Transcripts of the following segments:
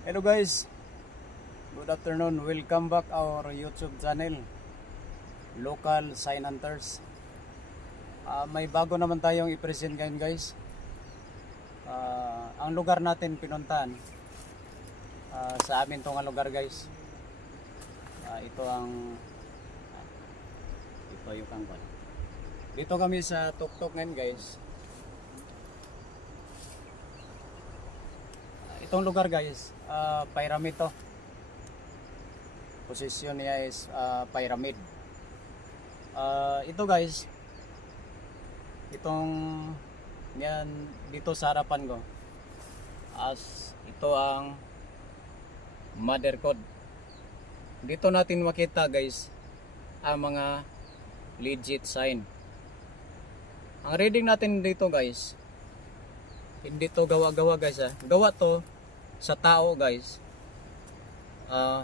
Hello guys, good afternoon. Welcome back our YouTube channel, Local Sign Hunters. May bago naman tayong i-present ngayon guys. Ang lugar natin pinuntahan, sa amin tong lugar guys. Ito yung kangkon. Dito kami sa Tuktok ngayon guys. Itong lugar guys, pyramid to. Posisyon niya is pyramid. Ito guys, itong yan dito sa harapan ko, as ito ang mother code. Dito natin makita guys ang mga legit sign. Ang reading natin dito guys, hindi to gawa-gawa guys gawa to sa tao guys,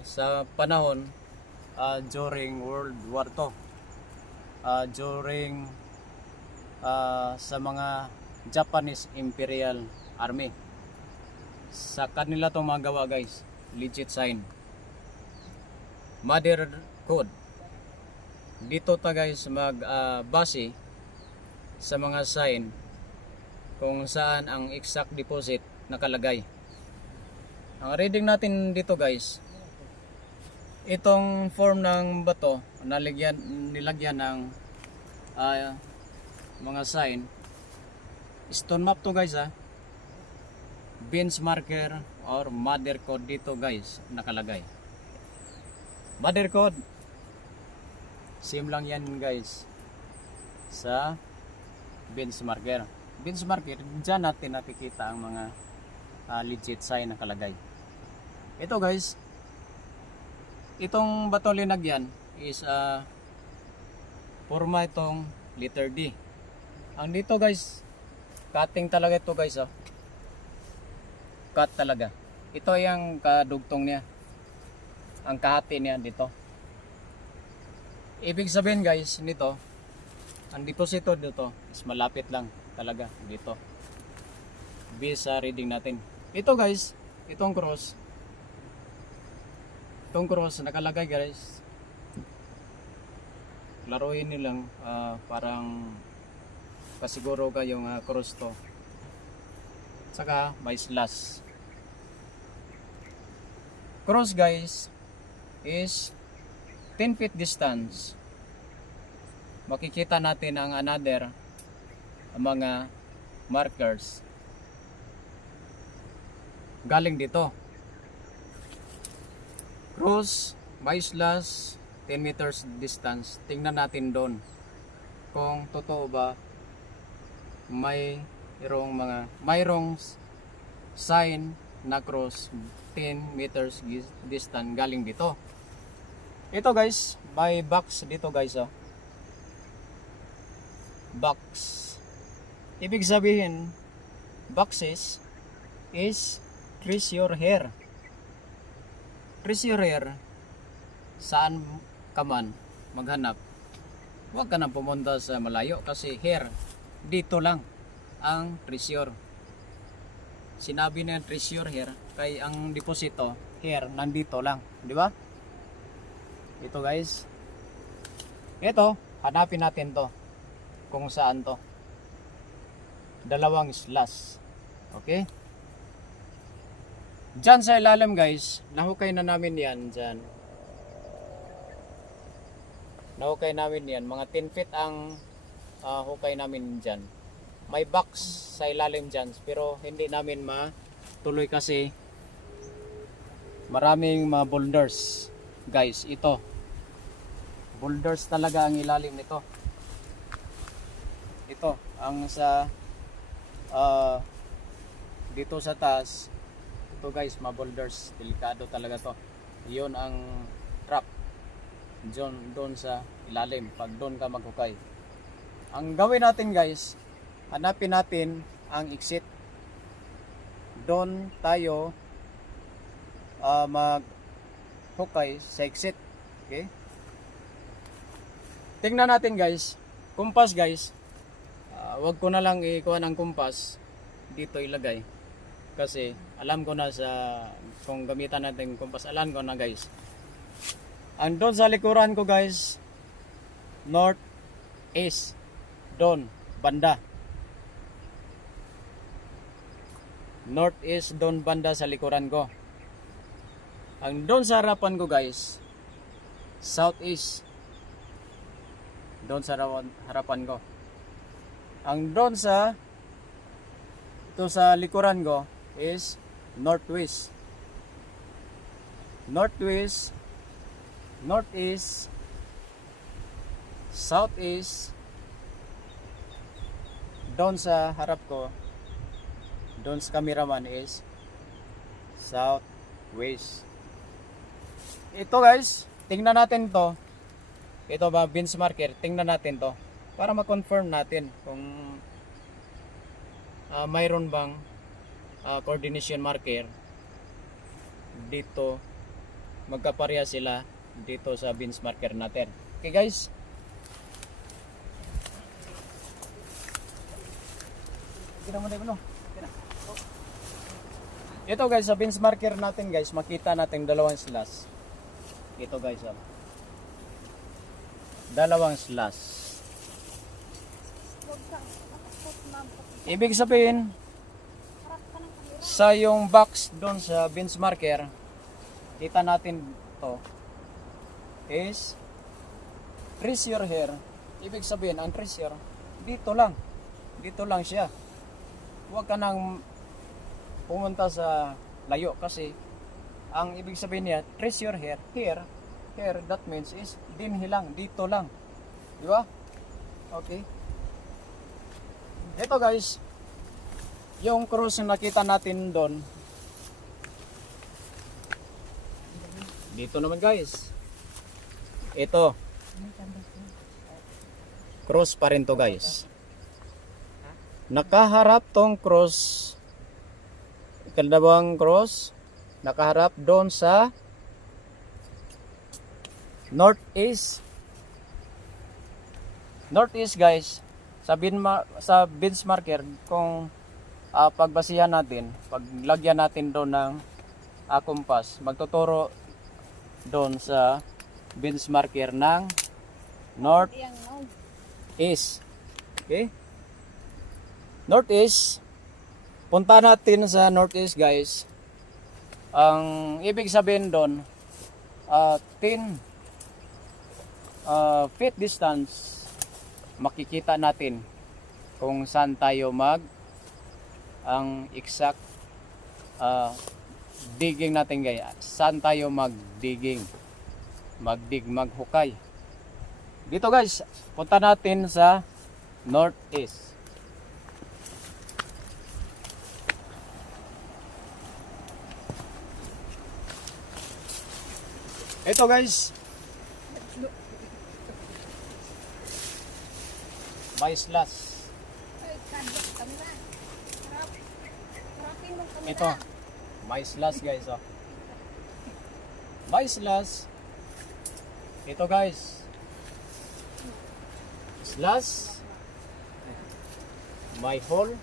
sa panahon during World War II, during sa mga Japanese Imperial Army. Sa kanila to mga gawa guys, legit sign, mother code. Dito ta guys mag base sa mga sign kung saan ang exact deposit nakalagay. Ang reading natin dito guys, itong form ng bato nilagyan ng mga sign, stone map to guys bench marker or mother code dito guys nakalagay. Mother code, same lang yan guys sa bench marker. Bench marker, dyan natin nakikita ang mga legit sign nakalagay. Ito guys, itong bato linagyan is forma itong letter D. Ang dito guys, cutting talaga ito guys cut talaga. Ito yung kadugtong niya, ang kahati niya dito. Ibig sabihin guys nito, ang deposito dito is malapit lang talaga dito based sa reading natin. Ito guys, itong cross nakalagay guys, laruin nilang parang kasiguro ka yung cross to, saka may slash. Cross guys is 10 feet distance. Makikita natin ang another mga markers galing dito. Cross, may slash, 10 meters distance. Tingnan natin doon kung totoo ba mayroong sign na cross 10 meters distance galing dito. Ito guys, may box dito guys box. Ibig sabihin, boxes is trace your hair. Trace your hair, saan ka man maghanap, huwag ka na pumunta sa malayo kasi hair dito lang ang treasure. Sinabi na treasure hair kay ang deposito hair nandito lang, di ba? Ito guys, ito hanapin natin to kung saan to. Dalawang slash. Okay? Diyan sa ilalim guys, nahukay na namin yan dyan. Nahukay namin yan. Mga 10 feet ang hukay namin dyan. May box sa ilalim dyan, pero hindi namin matuloy kasi maraming mga boulders guys. Ito, boulders talaga ang ilalim nito. Ito, ang sa dito sa taas, ito guys, mga boulders, delikado talaga to. Yun ang trap doon sa ilalim pag doon ka maghukay. Ang gawin natin guys, hanapin natin ang exit. Doon tayo maghukay sa exit. Okay? Tingnan natin guys, kumpas guys. Wag ko na lang ikuha ng kumpas dito ilagay. Kasi alam ko na sa kung gamitan natin compass, alam ko na guys. Ang doon sa likuran ko guys, north east, doon banda. North east doon banda sa likuran ko. Ang doon sa harapan ko guys, south east. Doon sa harapan ko. Ang doon sa ito sa likuran ko is northwest. Northwest, northeast, southeast. Doon sa harap ko, doon sa cameraman is southwest. Ito guys, tingnan natin to. Ito ba benchmarker? Tingnan natin to para ma-confirm natin kung mayroon bang coordination marker dito, magkapareha sila dito sa benchmarker natin. Okay guys, ito guys, sa benchmarker natin guys, makita natin dalawang slash. Ito guys, dalawang slash. Ibig sabihin, sa yung box doon sa benchmarker, kita natin to is trace your hair. Ibig sabihin, ang trace your dito lang siya. Huwag ka nang pumunta sa layo kasi ang ibig sabihin niya, trace your hair. Here, that means is dinhi lang, dito lang. Di ba? Okay. Ito guys, yung cross na nakita natin doon. Dito naman guys. Ito. Cross pa rin to guys. Nakaharap tong cross. Ikalawang cross. Nakaharap doon sa northeast. Northeast guys. Sa benchmarker, kung pagbasihan natin, paglagyan natin doon ng compass, magtuturo doon sa benchmarker ng northeast. Okay? Northeast. Punta natin sa northeast guys. Ang ibig sabihin doon, 10 feet distance, makikita natin kung saan tayo ang exact digging natin guys. Saan tayo magdig, maghukay. Dito guys, punta natin sa northeast. Ito guys, by slash. Ito, by slash guys. Oh. By slash. Ito guys, slash. My hole.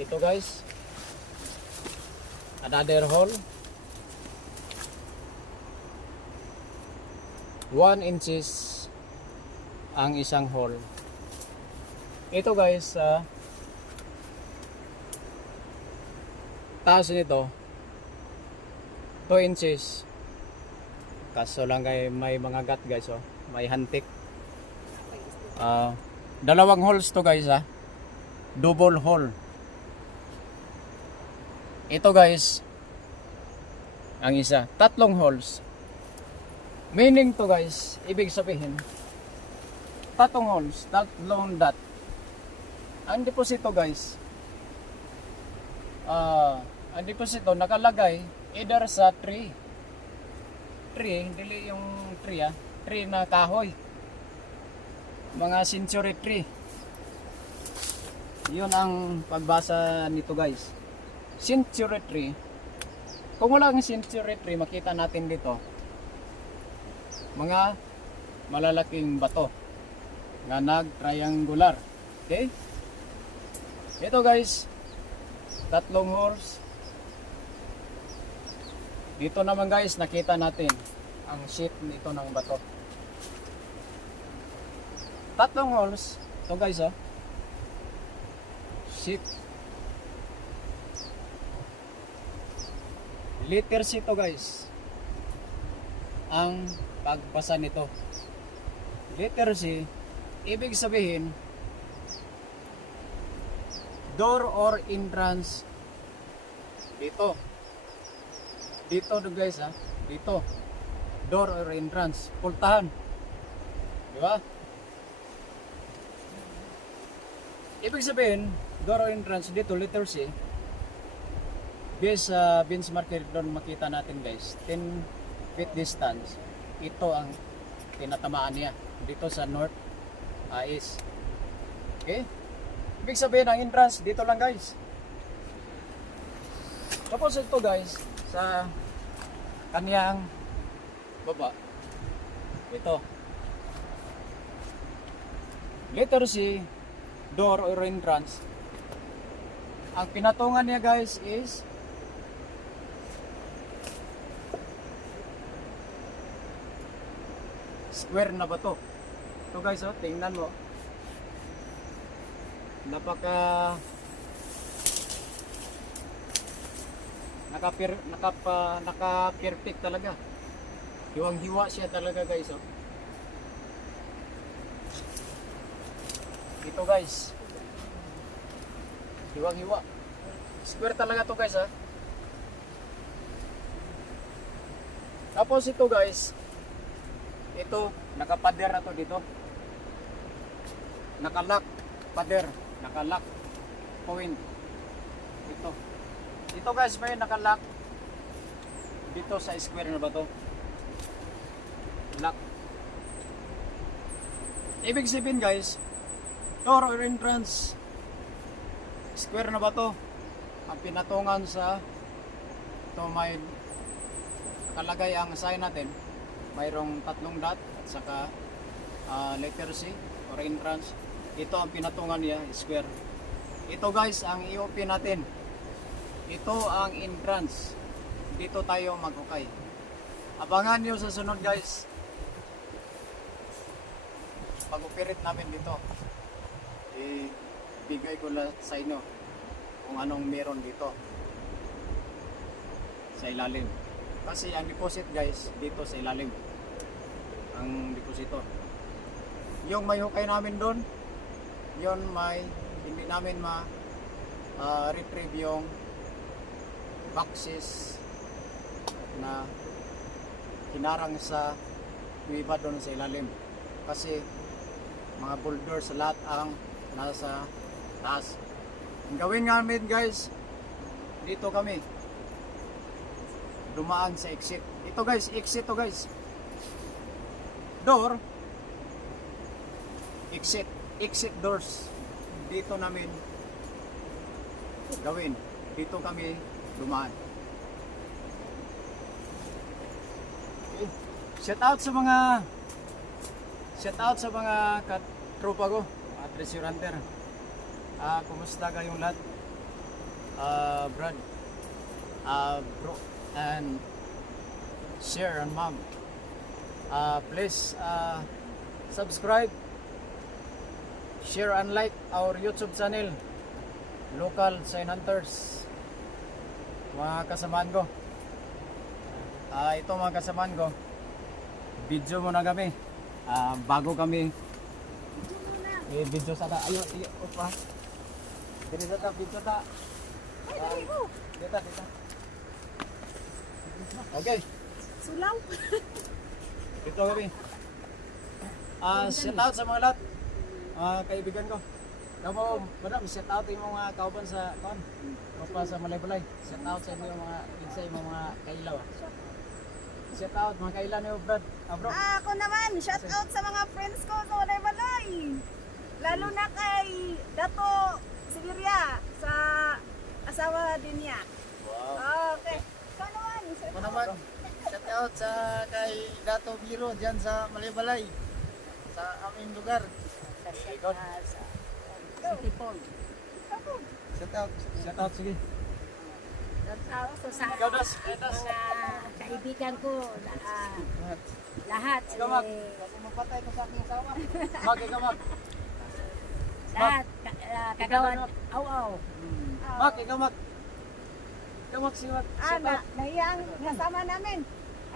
Ito guys, another hole. 1 inches ang isang hole. Ito guys, taas nito 2 inches. Kaso lang kay may mga gat guys, oh. May hantik. Dalawang holes to guys, double hole. Ito guys, ang isa, tatlong holes. Meaning to guys, ibig sabihin, tatlong holes, tatlong dot. Ang deposito guys, ang deposito nakalagay either sa tree, dili yung tree na kahoy, mga century tree. Yun ang pagbasa nito guys, century tree. Kung wala ang century tree, makita natin dito mga malalaking bato nga nag-triangular. Okay? Ito guys, tatlong holes. Dito naman guys, nakita natin ang sheet nito ng bato. Tatlong holes. Ito guys, oh. Sheet. Letter C to guys. Ang pagbasa nito. Letter C, ibig sabihin, door or entrance dito. Dito guys, ha. Dito. Door or entrance. Pultahan. Di ba? Ibig sabihin, door or entrance dito, letter C. Based sa Vince marker doon makita natin guys, 10 feet distance. Ito ang tinatamaan niya dito sa north east. Okay? Ibig sabihin ang entrance dito lang guys. Tapos ito guys, sa kaniyang baba, ito letter C, door or entrance. Ang pinatungan niya guys is square na ba to? Ito guys, oh, tingnan mo. Naka-perfect talaga. Hiwang-hiwa siya talaga guys, oh. Ito guys. Hiwang-hiwa. Square talaga to guys, ha. Tapos ito guys, ito nakapader na to dito. Nakalock pader, nakalock point. Ito guys, may nakalock dito sa square na ba to? Lock. Ibig sabihin guys, door or entrance square na ba to? Ang pinatungan sa ito, may nakalagay ang sign natin. Mayroong tatlong dot at saka letter C or entrance. Ito ang pinatungan niya, square. Ito guys ang i-open natin. Ito ang entrance. Dito tayo mag-ukay. Abangan nyo sa sunod guys. Pag-operate namin dito, ibigay ko lang sa inyo kung anong meron dito sa ilalim. Kasi ang deposit guys, dito sa ilalim ang depositor. Yung may hukay namin doon, yun may hindi namin retrieve yung boxes na hinarang sa iba doon sa ilalim. Kasi mga boulders lahat ang nasa taas. Ang gawin namin guys, dito kami dumaan sa exit. Ito guys, exit to guys. Door, exit doors. Dito namin gawin. Dito kami dumaan. Okay. Shout out sa mga katropa ko, mga treasure hunter. Kumusta kayong lahat? Brad, bro, and share and mom. Please subscribe, share and like our YouTube channel, Local Sign Hunters. Mga kasamaan ko, ito mga kasamaan ko, video muna kami. Bago kami video sa ta. Ayo, opa. Dito sa ta, video ta. Dito. Okay. Sulaw. Dito kami. Shout out sa mga lahat. Kaibigan ko. Kamu, madam, shout out yung mga kauban sa kon. Tropa sa Malaybalay. Shout out sa inyo mga insay mga kailaw. Shout out mga kailan niyo, Brad. Bro. Ako naman, shout out sa mga friends ko sa Walay-Walay. Lalo na kay Dato Sibiria sa asawa din niya. Wow. Okay. Ikaw naman, Ako naman, shout out sa kay Dato Biro dyan sa Malaybalay, sa aming lugar. City Paul. Shout out, sige. So, sa Ikaw, Das. mga kaibigan ko, lahat, Ikaw, Mag. Kasi mapatay ko sa aking asawa. Mag, ikaw, Mag. lahat, kagawan, aw-aw. Mag, ikaw, Mag. Ikaw, Mag, si Mag. Nahiya ang kasama namin.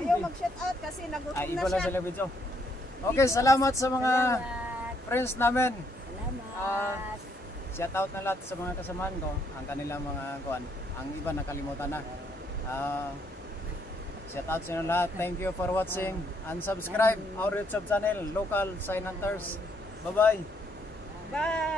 Ayaw mag-shout out kasi nagutom Ay, na iba lang siya. sila video. Okay, salamat sa mga friends namin. Salamat. Shout out na lahat sa mga kasamahan ko. Ang kanilang mga kuan. Ang iba nakalimutan na. Shout out sa inyo lahat. Thank you for watching. And subscribe our YouTube channel, Local Sign Hunters. Bye-bye. Bye!